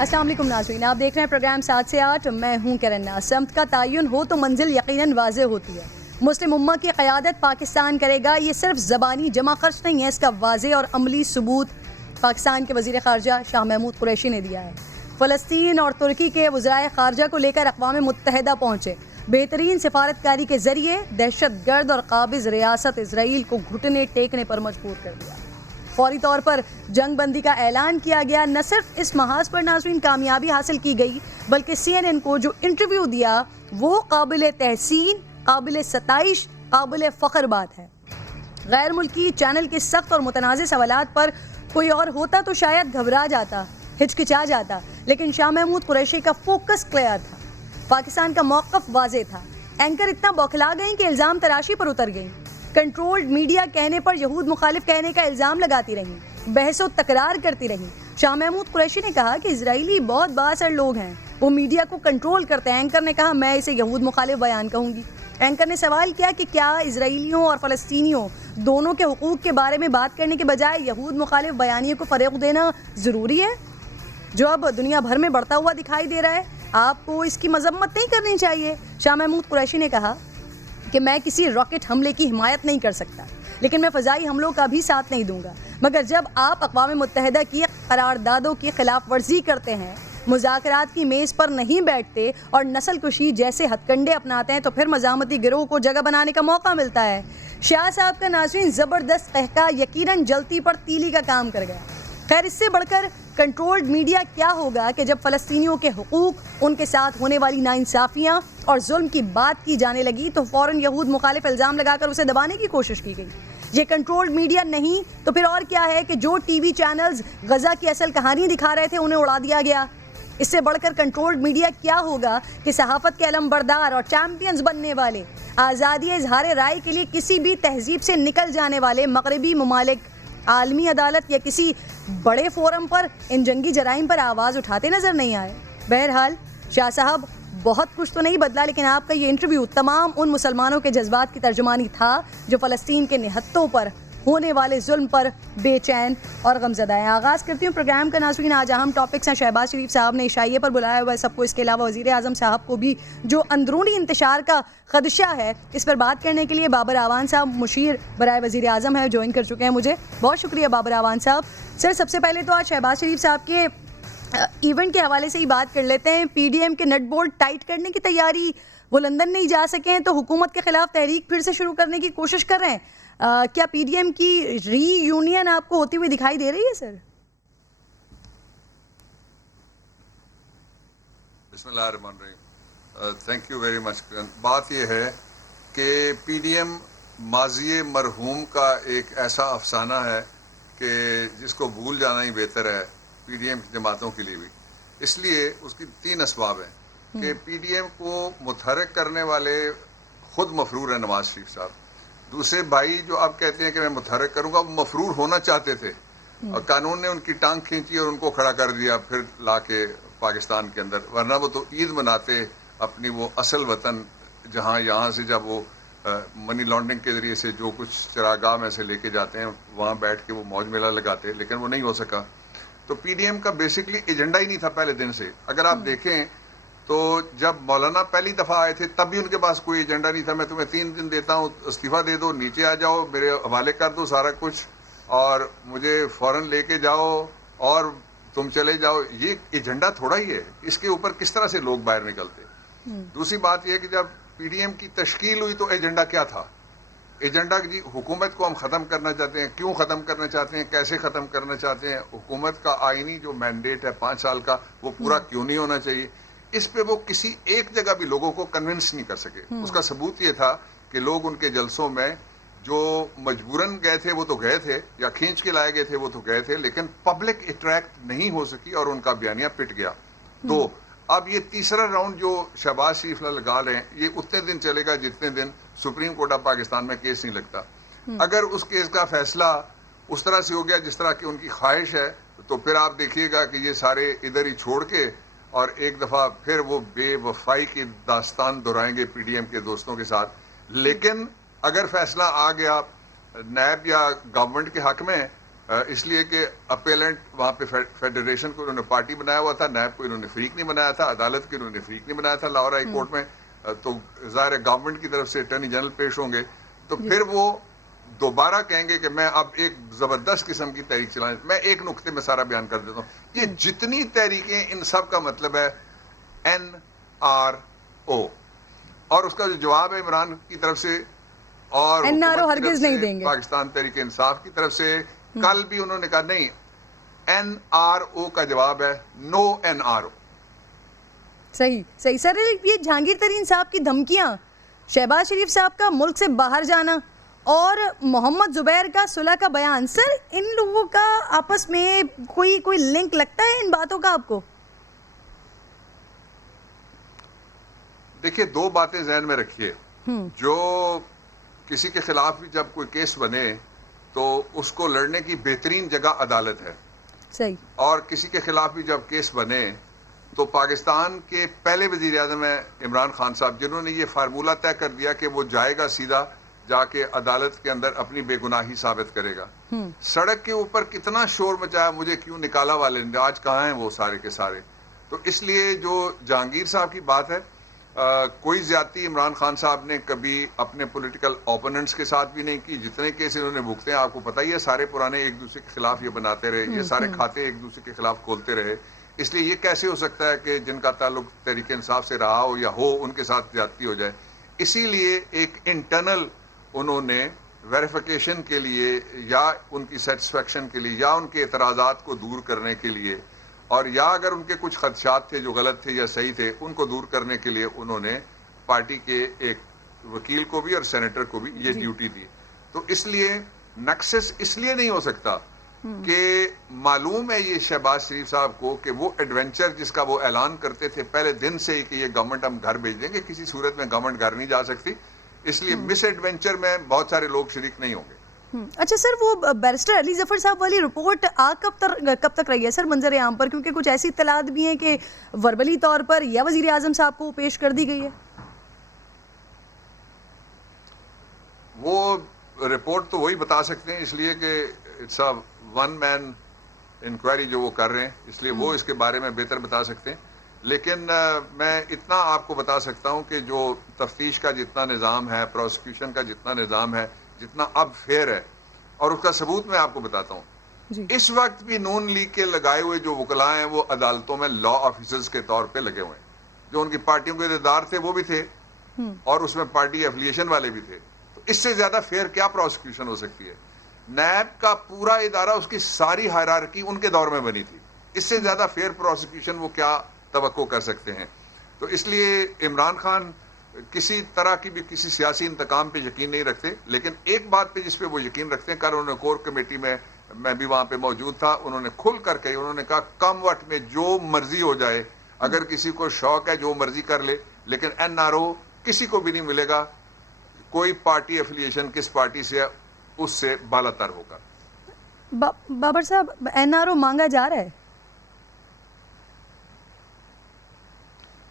السلام علیکم ناظرین، آپ دیکھ رہے ہیں پروگرام 7 سے 8. میں ہوں کرن ناز. سمت کا تعین ہو تو منزل یقیناً واضح ہوتی ہے. مسلم امہ کی قیادت پاکستان کرے گا، یہ صرف زبانی جمع خرچ نہیں ہے، اس کا واضح اور عملی ثبوت پاکستان کے وزیر خارجہ شاہ محمود قریشی نے دیا ہے. فلسطین اور ترکی کے وزرائے خارجہ کو لے کر اقوام متحدہ پہنچے. بہترین سفارتکاری کے ذریعے دہشت گرد اور قابض ریاست اسرائیل کو گھٹنے ٹیکنے پر مجبور کر دیا. فوری طور پر جنگ بندی کا اعلان کیا گیا. نہ صرف اس محاذ پر ناظرین کامیابی حاصل کی گئی، بلکہ CNN کو جو انٹرویو دیا وہ قابل تحسین، قابل ستائش، قابل فخر بات ہے. غیر ملکی چینل کے سخت اور متنازع سوالات پر کوئی اور ہوتا تو شاید گھبرا جاتا، ہچکچا جاتا، لیکن شاہ محمود قریشی کا فوکس کلیئر تھا. پاکستان کا موقف واضح تھا. اینکر اتنا بوکھلا گئیں کہ الزام تراشی پر اتر گئیں. کنٹرولڈ میڈیا کہنے پر یہود مخالف کہنے کا الزام لگاتی رہیں، بحث و تکرار کرتی رہیں. شاہ محمود قریشی نے کہا کہ اسرائیلی بہت بااثر لوگ ہیں، وہ میڈیا کو کنٹرول کرتے ہیں. اینکر نے کہا میں اسے یہود مخالف بیان کہوں گی. اینکر نے سوال کیا کہ کیا اسرائیلیوں اور فلسطینیوں دونوں کے حقوق کے بارے میں بات کرنے کے بجائے یہود مخالف بیانیے کو فروغ دینا ضروری ہے، جو اب دنیا بھر میں بڑھتا ہوا دکھائی دے رہا ہے؟ آپ کو اس کی مذمت نہیں کرنی چاہیے. شاہ محمود قریشی نے کہا کہ میں کسی راکٹ حملے کی حمایت نہیں کر سکتا، لیکن میں فضائی حملوں کا بھی ساتھ نہیں دوں گا. مگر جب آپ اقوام متحدہ کی قراردادوں کی خلاف ورزی کرتے ہیں، مذاکرات کی میز پر نہیں بیٹھتے اور نسل کشی جیسے ہتھ کنڈے اپناتے ہیں، تو پھر مزاحمتی گروہ کو جگہ بنانے کا موقع ملتا ہے. شاہ صاحب کا ناظرین زبردست قہقہ یقیناً جلتی پر تیلی کا کام کر گیا. خیر، اس سے بڑھ کر کنٹرولڈ میڈیا کیا ہوگا کہ جب فلسطینیوں کے حقوق، ان کے ساتھ ہونے والی ناانصافیاں اور ظلم کی بات کی جانے لگی تو فوراً یہود مخالف الزام لگا کر اسے دبانے کی کوشش کی گئی. یہ کنٹرولڈ میڈیا نہیں تو پھر اور کیا ہے کہ جو ٹی وی چینلز غزہ کی اصل کہانی دکھا رہے تھے انہیں اڑا دیا گیا. اس سے بڑھ کر کنٹرولڈ میڈیا کیا ہوگا کہ صحافت کے علم بردار اور چیمپئنز بننے والے، آزادی اظہار رائے کے لیے کسی بھی تہذیب سے نکل جانے والے مغربی ممالک عالمی عدالت یا کسی بڑے فورم پر ان جنگی جرائم پر آواز اٹھاتے نظر نہیں آئے. بہرحال شاہ صاحب بہت کچھ تو نہیں بدلا، لیکن آپ کا یہ انٹرویو تمام ان مسلمانوں کے جذبات کی ترجمانی تھا جو فلسطین کے نہتوں پر ہونے والے ظلم پر بے چین اور غمزدہ ہیں. آغاز کرتی ہوں پروگرام کا ناظرین. آج اہم ٹاپکس ہیں. شہباز شریف صاحب نے عشائیے پر بلایا ہوا ہے سب کو، اس کے علاوہ وزیر اعظم صاحب کو بھی جو اندرونی انتشار کا خدشہ ہے اس پر بات کرنے کے لیے بابر اعوان صاحب مشیر برائے وزیر اعظم ہے، جوائن کر چکے ہیں مجھے. بہت شکریہ بابر اعوان صاحب. سر، سب سے پہلے تو آج شہباز شریف صاحب کے ایونٹ کے حوالے سے ہی بات کر لیتے ہیں. پی ڈی ایم کے نٹ بولٹ ٹائٹ کرنے کی تیاری، وہ لندن نہیں جا سکے ہیں تو حکومت کے خلاف تحریک پھر سے شروع کرنے کی کوشش کر رہے ہیں. کیا پی ڈی ایم کی ری یونین آپ کو ہوتی ہوئی دکھائی دے رہی ہے سر؟ بسم اللہ الرحمن الرحیم. Thank you very much. بات یہ ہے کہ پی ڈی ایم ماضی مرحوم کا ایک ایسا افسانہ ہے کہ جس کو بھول جانا ہی بہتر ہے پی ڈی ایم کی جماعتوں کے لیے بھی. اس لیے اس کی 3 اسباب ہیں کہ پی ڈی ایم کو متحرک کرنے والے خود مفرور ہیں نواز شریف صاحب. دوسرے بھائی جو اب کہتے ہیں کہ میں متحرک کروں گا، وہ مفرور ہونا چاہتے تھے اور قانون نے ان کی ٹانگ کھینچی اور ان کو کھڑا کر دیا پھر لا کے پاکستان کے اندر. ورنہ وہ تو عید مناتے اپنی وہ اصل وطن جہاں، یہاں سے جب وہ منی لانڈرنگ کے ذریعے سے جو کچھ چراگاہ میں سے لے کے جاتے ہیں وہاں بیٹھ کے وہ موج میلہ لگاتے، لیکن وہ نہیں ہو سکا. تو پی ڈی ایم کا بیسکلی ایجنڈا ہی نہیں تھا پہلے دن سے. اگر آپ دیکھیں تو جب مولانا پہلی دفعہ آئے تھے تب بھی ان کے پاس کوئی ایجنڈا نہیں تھا. میں تمہیں 3 دن دیتا ہوں، استعفیٰ دے دو، نیچے آ جاؤ، میرے حوالے کر دو سارا کچھ اور مجھے فوراً لے کے جاؤ اور تم چلے جاؤ. یہ ایجنڈا تھوڑا ہی ہے، اس کے اوپر کس طرح سے لوگ باہر نکلتے. دوسری بات یہ کہ جب پی ڈی ایم کی تشکیل ہوئی تو ایجنڈا کیا تھا؟ ایجنڈا جی حکومت کو ہم ختم کرنا چاہتے ہیں. کیوں ختم کرنا چاہتے ہیں، کیسے ختم کرنا چاہتے ہیں، حکومت کا آئینی جو مینڈیٹ ہے 5 سال کا وہ پورا کیوں نہیں ہونا چاہیے. اس پہ وہ کسی ایک جگہ بھی لوگوں کو کنونس نہیں کر سکے. اس کا ثبوت یہ تھا کہ لوگ ان کے جلسوں میں جو مجبوراً گئے تھے وہ تو گئے تھے، یا کھینچ کے لائے گئے تھے وہ تو گئے تھے، لیکن پبلک اٹریکٹ نہیں ہو سکی اور ان کا بیانیہ پٹ گیا. تو اب یہ تیسرا راؤنڈ جو شہباز شریف لگا لیں، یہ اتنے دن چلے گا جتنے دن سپریم کورٹ آف پاکستان میں کیس نہیں لگتا. اگر اس کیس کا فیصلہ اس طرح سے ہو گیا جس طرح کی ان کی خواہش ہے تو پھر آپ دیکھیے گا کہ یہ سارے ادھر ہی چھوڑ کے اور ایک دفعہ پھر وہ بے وفائی کی داستان دہرائیں گے پی ڈی ایم کے دوستوں کے ساتھ. لیکن اگر فیصلہ آ گیا نیب یا گورنمنٹ کے حق میں اس لیے کہ اپیلنٹ وہاں پہ فیڈریشن کو انہوں نے پارٹی بنایا ہوا تھا, نیب کو انہوں نے فریق نہیں بنایا تھا, عدالت کو انہوں نے فریق نہیں بنایا تھا لاہور ہائی کورٹ میں. تو ظاہر ہے گورنمنٹ کی طرف سے اٹارنی جنرل پیش ہوں گے تو پھر وہ دوبارہ کہیں گے کہ میں اب ایک زبردست قسم کی تحریک چلائیں. میں ایک نقطے میں سارا بیان کر دیتا ہوں. یہ جتنی تحریکیں, ان سب کا مطلب ہے NRO, اور اس کا جو جواب ہے عمران کی طرف سے اور NRO حکومت کی طرف ہرگز نہیں سے, دیں گے. پاکستان تحریک انصاف کی طرف سے کل بھی انہوں نے کہا نہیں, NRO کا جواب ہے نو NRO. صحیح صحیح. سر یہ جہانگیر ترین صاحب کی دھمکیاں, شہباز شریف صاحب کا ملک سے باہر جانا اور محمد زبیر کا صلح کا بیان, سر ان لوگوں کا آپس میں کوئی لنک لگتا ہے ان باتوں کا آپ کو؟ دیکھیے دو باتیں ذہن میں رکھیے. جو کسی کے خلاف بھی جب کوئی کیس بنے تو اس کو لڑنے کی بہترین جگہ عدالت ہے. صحیح. اور کسی کے خلاف بھی جب کیس بنے تو پاکستان کے پہلے وزیر اعظم ہیں عمران خان صاحب, جنہوں نے یہ فارمولہ طے کر دیا کہ وہ جائے گا سیدھا جا کے عدالت کے اندر اپنی بے گناہی ثابت کرے گا. سڑک کے اوپر کتنا شور مچایا, مجھے کیوں نکالا والے نے, آج کہاں ہیں وہ سارے کے سارے. تو اس لیے جو جہانگیر صاحب کی بات ہے, کوئی زیادتی عمران خان صاحب نے کبھی اپنے پولیٹیکل اوپوننٹس کے ساتھ بھی نہیں کی. جتنے کیس انہوں نے بھگتے ہیں آپ کو پتہ ہی ہے, سارے پرانے ایک دوسرے کے خلاف یہ بناتے رہے, یہ سارے کھاتے ایک دوسرے کے خلاف کھولتے رہے. اس لیے یہ کیسے ہو سکتا ہے کہ جن کا تعلق تحریک انصاف سے رہا ہو یا ہو ان کے ساتھ زیادتی ہو جائے. اسی لیے ایک انٹرنل انہوں نے ویریفیکیشن کے لیے یا ان کی سیٹسفیکشن کے لیے یا ان کے اعتراضات کو دور کرنے کے لیے, اور یا اگر ان کے کچھ خدشات تھے جو غلط تھے یا صحیح تھے ان کو دور کرنے کے لیے انہوں نے پارٹی کے ایک وکیل کو بھی اور سینیٹر کو بھی یہ ڈیوٹی دی. تو اس لیے نکسس اس لیے نہیں ہو سکتا کہ معلوم ہے یہ شہباز شریف صاحب کو کہ وہ ایڈونچر جس کا وہ اعلان کرتے تھے پہلے دن سے ہی کہ یہ گورنمنٹ ہم گھر بھیج دیں گے, کسی صورت میں گورنمنٹ گھر نہیں جا سکتی. اس لیے مس ایڈونچر میں بہت سارے لوگ شریک نہیں ہوں گے. اچھا سر, وہ بیرسٹر علی ظفر صاحب والی رپورٹ کب تک رہی ہے سر منظر عام پر, کیونکہ کچھ ایسی اطلاعات بھی ہیں کہ وربلی طور پر یا وزیر اعظم صاحب کو پیش کر دی گئی ہے؟ وہ رپورٹ تو وہی بتا سکتے ہیں, اس لیے کہ it's a one man inquiry جو وہ کر رہے ہیں, اس لیے وہ اس کے بارے میں بہتر بتا سکتے ہیں. لیکن میں اتنا آپ کو بتا سکتا ہوں کہ جو تفتیش کا جتنا نظام ہے, پروسیکیوشن کا جتنا نظام ہے, جتنا اب فیئر ہے, اور اس کا ثبوت میں آپ کو بتاتا ہوں. اس وقت بھی نون لیگ کے لگائے ہوئے جو وکلاء ہیں وہ عدالتوں میں لا آفیسرز کے طور پہ لگے ہوئے ہیں. جو ان کی پارٹیوں کے عہدیدار تھے وہ بھی تھے, اور اس میں پارٹی ایفیلیشن والے بھی تھے. تو اس سے زیادہ فیئر کیا پروسیکیوشن ہو سکتی ہے؟ نیب کا پورا ادارہ, اس کی ساری ہائرارکی ان کے دور میں بنی تھی. اس سے زیادہ فیئر پروسیکیوشن وہ کیا توقع کر سکتے ہیں؟ تو اس لیے عمران خان کسی طرح کی بھی کسی سیاسی انتقام پہ یقین نہیں رکھتے. لیکن ایک بات پہ جس پہ وہ یقین رکھتے ہیں, کل انہوں نے کور کمیٹی میں بھی وہاں پہ موجود تھا, انہوں نے کھل کر کے انہوں نے کہا کم وقت میں جو مرضی ہو جائے, اگر کسی کو شوق ہے جو مرضی کر لے, لیکن NRO کسی کو بھی نہیں ملے گا. کوئی پارٹی ایفیلیشن کس پارٹی سے ہے اس سے بالا تر ہوگا. بابر صاحب, NRO مانگا جا رہا ہے.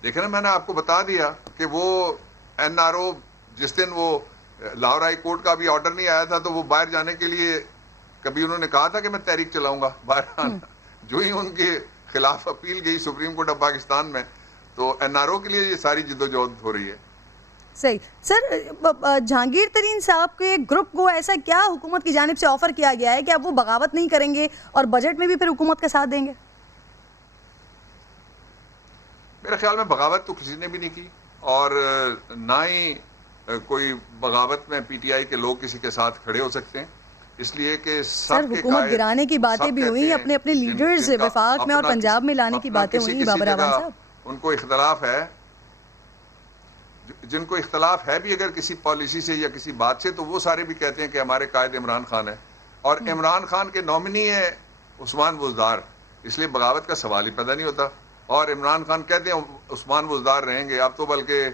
دیکھیں نا, میں نے آپ کو بتا دیا کہ وہ NRO جس دن وہ لاہور ہائی کورٹ کا بھی آرڈر نہیں آیا تھا تو وہ باہر جانے کے لیے کبھی انہوں نے کہا تھا کہ میں تحریک چلاؤں گا باہر آنا. جو ہی ان کے خلاف اپیل گئی سپریم کورٹ آف پاکستان میں, تو NRO کے لیے یہ ساری جدوجہد ہو رہی ہے. صحیح. سر جہانگیر ترین صاحب کے گروپ کو ایسا کیا حکومت کی جانب سے آفر کیا گیا ہے کہ اب وہ بغاوت نہیں کریں گے اور بجٹ میں بھی پھر حکومت کا ساتھ دیں گے؟ میرے خیال میں بغاوت تو کسی نے بھی نہیں کی, اور نہ ہی کوئی بغاوت میں PTI کے لوگ کسی کے ساتھ کھڑے ہو سکتے ہیں. اس لیے کہ سر حکومت گرانے کی باتیں بھی ہوئی, اپنے لیڈرز وفاق میں اور پنجاب میں لانے کی باتیں ہوئی. بابر اعوان صاحب, ان کو اختلاف ہے, جن کو اختلاف ہے بھی اگر کسی پالیسی سے یا کسی بات سے, تو وہ سارے بھی کہتے ہیں کہ ہمارے قائد عمران خان ہے, اور عمران خان کے نامنی ہے عثمان بزدار. اس لیے بغاوت کا سوال ہی پیدا نہیں ہوتا. اور عمران خان کہتے ہیں عثمان بزدار رہیں گے. اب تو بلکہ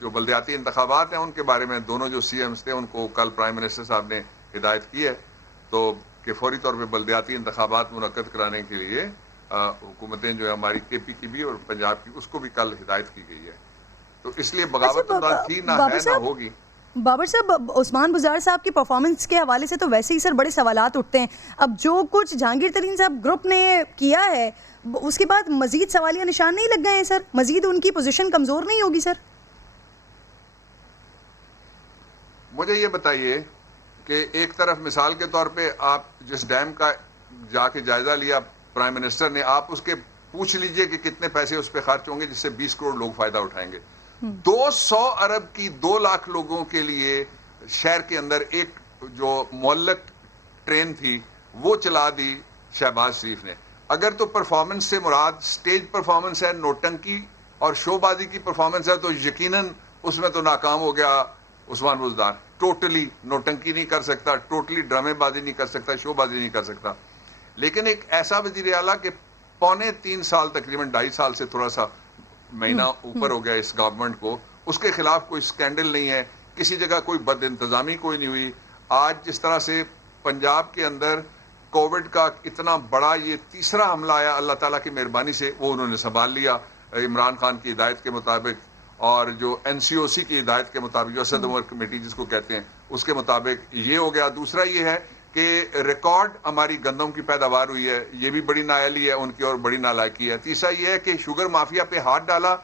جو بلدیاتی انتخابات ہیں ان کے بارے میں دونوں جو CMs تھے ان کو کل پرائم منسٹر صاحب نے ہدایت کی ہے تو کہ فوری طور پہ بلدیاتی انتخابات منعقد کرانے کے لیے حکومتیں جو ہے ہماری KP کی بھی اور پنجاب کی, اس کو بھی کل ہدایت کی گئی ہے. تو اس لیے بغاوت تو نہ تھی, نہ ہے, نہ ہوگی. بابر صاحب، عثمان بزار صاحب کی پرفارمنس کے حوالے سے تو ویسے ہی سر بڑے سوالات اٹھتے ہیں. اب جو کچھ جہانگیر ترین صاحب گروپ نے کیا ہے اس کے بعد مزید سوالیہ نشان نہیں لگ گئے ہیں سر؟ مزید ان کی پوزیشن کمزور نہیں ہوگی سر؟ مجھے یہ بتائیے کہ ایک طرف مثال کے طور پہ آپ جس ڈیم کا جا کے جائزہ لیا پرائم منسٹر نے، آپ اس کے پوچھ لیجئے کہ کتنے پیسے اس پہ خرچ ہوں گے جس سے 20 کروڑ لوگ فائدہ اٹھائیں گے. 200 ارب کی 2 لاکھ لوگوں کے لیے شہر کے اندر ایک جو معلق ٹرین تھی وہ چلا دی شہباز شریف نے. اگر تو پرفارمنس سے مراد سٹیج پرفارمنس ہے، نوٹنکی اور شو بازی کی پرفارمنس ہے، تو یقیناً اس میں تو ناکام ہو گیا عثمان بزدار. ٹوٹلی نوٹنکی نہیں کر سکتا، ٹوٹلی ڈرامے بازی نہیں کر سکتا، شو بازی نہیں کر سکتا. لیکن ایک ایسا وزیر اعلیٰ کہ 3.25 سال تقریباً 2.5 سال سے تھوڑا سا مہینہ اوپر ہو گیا اس گورنمنٹ کو، اس کے خلاف کوئی سکینڈل نہیں ہے، کسی جگہ کوئی بد انتظامی کوئی نہیں ہوئی. آج جس طرح سے پنجاب کے اندر کووڈ کا اتنا بڑا یہ تیسرا حملہ آیا، اللہ تعالیٰ کی مہربانی سے وہ انہوں نے سنبھال لیا عمران خان کی ہدایت کے مطابق، اور جو NCOC کی ہدایت کے مطابق، جو اسد عمر کمیٹی جس کو کہتے ہیں، اس کے مطابق یہ ہو گیا. دوسرا یہ ہے کہ ریکارڈ ہماری گندم کی پیداوار ہوئی ہے، یہ بھی بڑی نااہلی ہے ان کی اور بڑی نالائکی ہے. تیسرا یہ ہے کہ شوگر مافیا پہ ہاتھ ڈالا.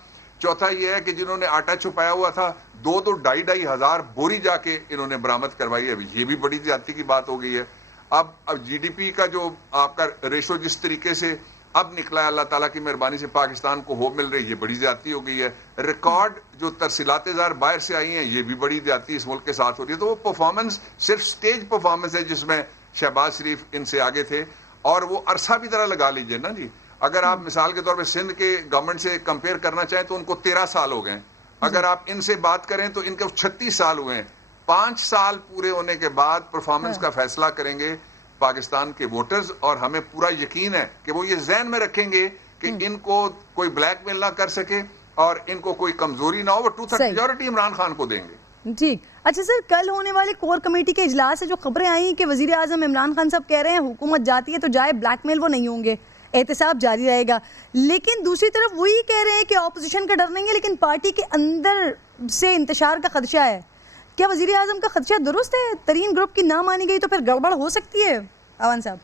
چوتھا یہ ہے کہ جنہوں نے آٹا چھپایا ہوا تھا 2-2.5 ہزار بوری جا کے انہوں نے برآمد کروائی ہے، یہ بھی بڑی زیادتی کی بات ہو گئی ہے. اب GDP کا جو آپ کا ریشو جس طریقے سے اب نکلا ہے، اللہ تعالیٰ کی مہربانی سے پاکستان کو ہوپ مل رہی ہے، یہ بڑی زیادتی ہو گئی ہے. ریکارڈ جو ترسیلات زار باہر سے آئی ہیں، یہ بھی بڑی زیادتی اس ملک کے ساتھ ہو رہی ہے. تو وہ پرفارمنس صرف سٹیج پرفارمنس ہے جس میں شہباز شریف ان سے آگے تھے، اور وہ عرصہ بھی ذرا لگا لیجئے نا جی. اگر آپ مثال کے طور پہ سندھ کے گورنمنٹ سے کمپیئر کرنا چاہیں تو ان کو 13 سال ہو گئے ہیں. اگر آپ ان سے بات کریں تو ان کے 36 سال ہوئے ہیں. 5 سال پورے ہونے کے بعد پرفارمنس کا فیصلہ کریں گے پاکستان کے ووٹرز، اور ہمیں پورا یقین ہے کہ وہ یہ ذہن میں رکھیں گے کہ ان کو کوئی بلیک میل نہ کر سکے اور ان کو کوئی کمزوری نہ ہو. وہ 2/3 میجورٹی عمران خان کو دیں گے. ٹھیک. اچھا سر، کل ہونے والے کور کمیٹی کے اجلاس سے جو خبریں آئیں کہ وزیر اعظم عمران خان صاحب کہہ رہے ہیں حکومت جاتی ہے تو جائے، بلیک میل وہ نہیں ہوں گے، احتساب جاری رہے گا. لیکن دوسری طرف وہی کہہ رہے ہیں کہ اپوزیشن کا ڈر نہیں ہے لیکن پارٹی کے اندر سے انتشار کا خدشہ ہے. کیا وزیر اعظم کا خدشہ درست ہے؟ ترین گروپ کی نہ مانی گئی تو پھر گڑبڑ ہو سکتی ہے اعوان صاحب؟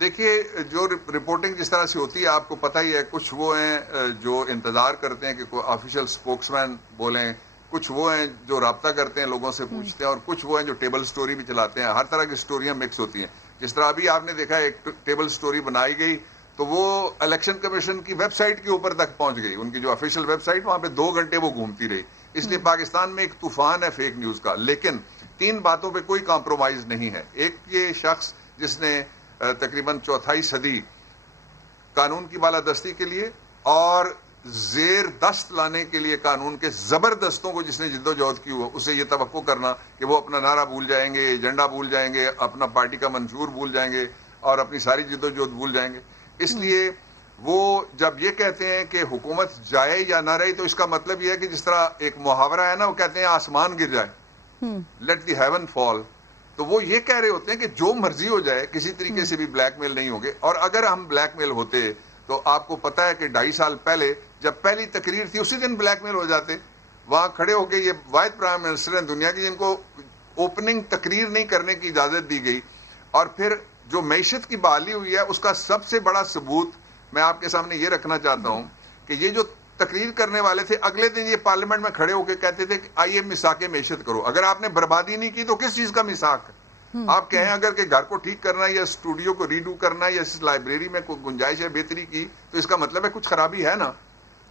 دیکھیے، جو رپورٹنگ جس طرح سے ہوتی ہے آپ کو پتہ ہی ہے. کچھ وہ ہیں جو انتظار کرتے ہیں کہ کوئی آفیشیل سپوکس مین بولیں، کچھ وہ ہیں جو رابطہ کرتے ہیں، لوگوں سے پوچھتے ہیں، اور کچھ وہ ہیں جو ٹیبل سٹوری بھی چلاتے ہیں. ہر طرح کی سٹوریاں مکس ہوتی ہیں. جس طرح ابھی آپ نے دیکھا ایک ٹیبل سٹوری بنائی گئی تو وہ الیکشن کمیشن کی ویب سائٹ کے اوپر تک پہنچ گئی، ان کی جو آفیشیل ویب سائٹ، وہاں پہ 2 گھنٹے وہ گھومتی رہی. اس لیے پاکستان میں ایک طوفان ہے فیک نیوز کا. لیکن 3 باتوں پہ کوئی کمپرومائز نہیں ہے. ایک یہ شخص جس نے تقریباً 4 صدی قانون کی بالادستی کے لیے اور زیر دست لانے کے لیے قانون کے زبردستوں کو جس نے جدوجہد کی ہو، اسے یہ توقع کرنا کہ وہ اپنا نعرہ بھول جائیں گے، ایجنڈا بھول جائیں گے، اپنا پارٹی کا منشور بھول جائیں گے اور اپنی ساری جدوجہد بھول جائیں گے. اس لیے وہ جب یہ کہتے ہیں کہ حکومت جائے یا نہ رہی تو اس کا مطلب یہ ہے کہ جس طرح ایک محاورہ ہے نا، وہ کہتے ہیں آسمان گر جائے، لیٹ دی ہیون فال. تو وہ یہ کہہ رہے ہوتے ہیں کہ جو مرضی ہو جائے، کسی طریقے سے بھی بلیک میل نہیں ہوگے. اور اگر ہم بلیک میل ہوتے تو آپ کو پتا ہے کہ 2.5 سال پہلے جب پہلی تقریر تھی اسی دن بلیک میل ہو جاتے. وہاں کھڑے ہو کے یہ واحد پرائم منسٹر ہیں دنیا کی جن کو اوپننگ تقریر نہیں کرنے کی اجازت دی گئی. اور پھر جو معیشت کی بحالی ہوئی ہے اس کا سب سے بڑا ثبوت میں آپ کے سامنے یہ رکھنا چاہتا ہوں کہ یہ جو تقریر کرنے والے تھے اگلے دن یہ پارلیمنٹ میں کھڑے ہو کے کہتے تھے کہ آئیے میثاق معیشت کرو. اگر آپ نے بربادی نہیں کی تو کس چیز کا میثاق؟ آپ کہیں اگر کہ گھر کو ٹھیک کرنا ہے یا اسٹوڈیو کو ریڈو کرنا ہے یا اس لائبریری میں کوئی گنجائش ہے بہتری کی تو اس کا مطلب ہے کچھ خرابی ہے نا.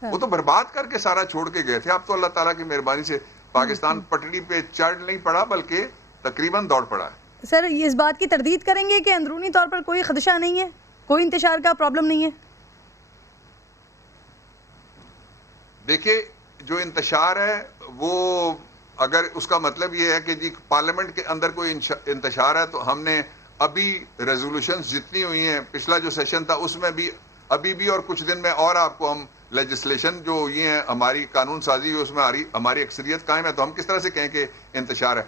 وہ تو برباد کر کے سارا چھوڑ کے گئے تھے. اب تو اللہ تعالیٰ کی مہربانی سے پاکستان پٹڑی پہ چڑھ نہیں پڑا بلکہ تقریباً دوڑ پڑا ہے. سر اس بات کی تردید کریں گے کہ اندرونی طور پر کوئی خدشہ نہیں ہے، کوئی انتشار کا پرابلم نہیں ہے؟ دیکھیے، جو انتشار ہے وہ اگر اس کا مطلب یہ ہے کہ جی پارلیمنٹ کے اندر کوئی انتشار ہے تو ہم نے ابھی ریزولوشنز جتنی ہوئی ہیں، پچھلا جو سیشن تھا اس میں بھی ابھی بھی اور کچھ دن میں اور آپ کو ہم لیجسلیشن جو ہوئی ہیں، ہماری قانون سازی اس میں ہماری اکثریت قائم ہے. تو ہم کس طرح سے کہیں کہ انتشار ہے؟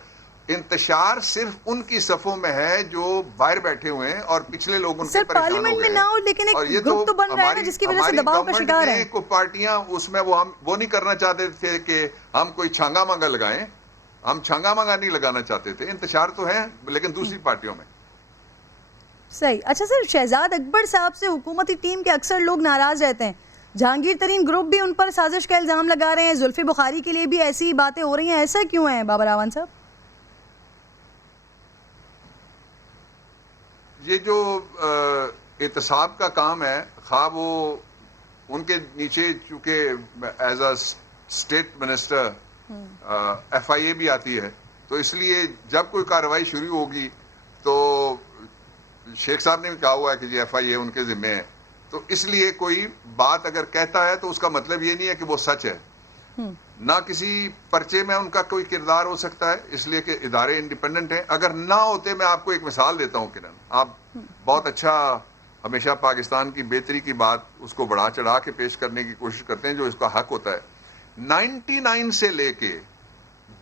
انتشار صرف ان کی صفوں میں ہے جو باہر بیٹھے ہوئے ہیں اور پچھلے لوگ ان سر سے پریشان ہو پارلیمنٹ میں گئے نہ ہو لیکن اور یہ ایک گروپ تو بن رہا ہے نا جس کی وجہ سے دباؤ کا شکار ہے. کو پارٹیاں اس میں وہ نہیں کرنا چاہتے تھے کہ ہم کوئی چھانگا مانگا لگائیں, ہم چھانگا مانگا نہیں لگانا چاہتے تھے, انتشار تو ہے لیکن دوسری پارٹیوں میں. صحیح. اچھا سر, شہزاد اکبر صاحب سے حکومتی ٹیم کے اکثر لوگ ناراض رہتے ہیں, جہانگیر ترین گروپ بھی ان پر سازش کا الزام لگا رہے ہیں, زلفی بخاری کے لیے بھی ایسی باتیں ہو رہی ہیں, ایسا کیوں ہے بابر اعوان صاحب؟ یہ جو احتساب کا کام ہے, خواہ وہ ان کے نیچے چونکہ as a state minister F I A بھی آتی ہے, تو اس لیے جب کوئی کارروائی شروع ہوگی تو شیخ صاحب نے بھی کہا ہوا ہے کہ جی ایف آئی اے ان کے ذمہ ہے, تو اس لیے کوئی بات اگر کہتا ہے تو اس کا مطلب یہ نہیں ہے کہ وہ سچ ہے. نہ کسی پرچے میں ان کا کوئی کردار ہو سکتا ہے, اس لیے کہ ادارے انڈیپینڈنٹ ہیں. اگر نہ ہوتے, میں آپ کو ایک مثال دیتا ہوں کرن, آپ بہت اچھا ہمیشہ پاکستان کی بہتری کی بات اس کو بڑھا چڑھا کے پیش کرنے کی کوشش کرتے ہیں جو اس کا حق ہوتا ہے. 99 سے لے کے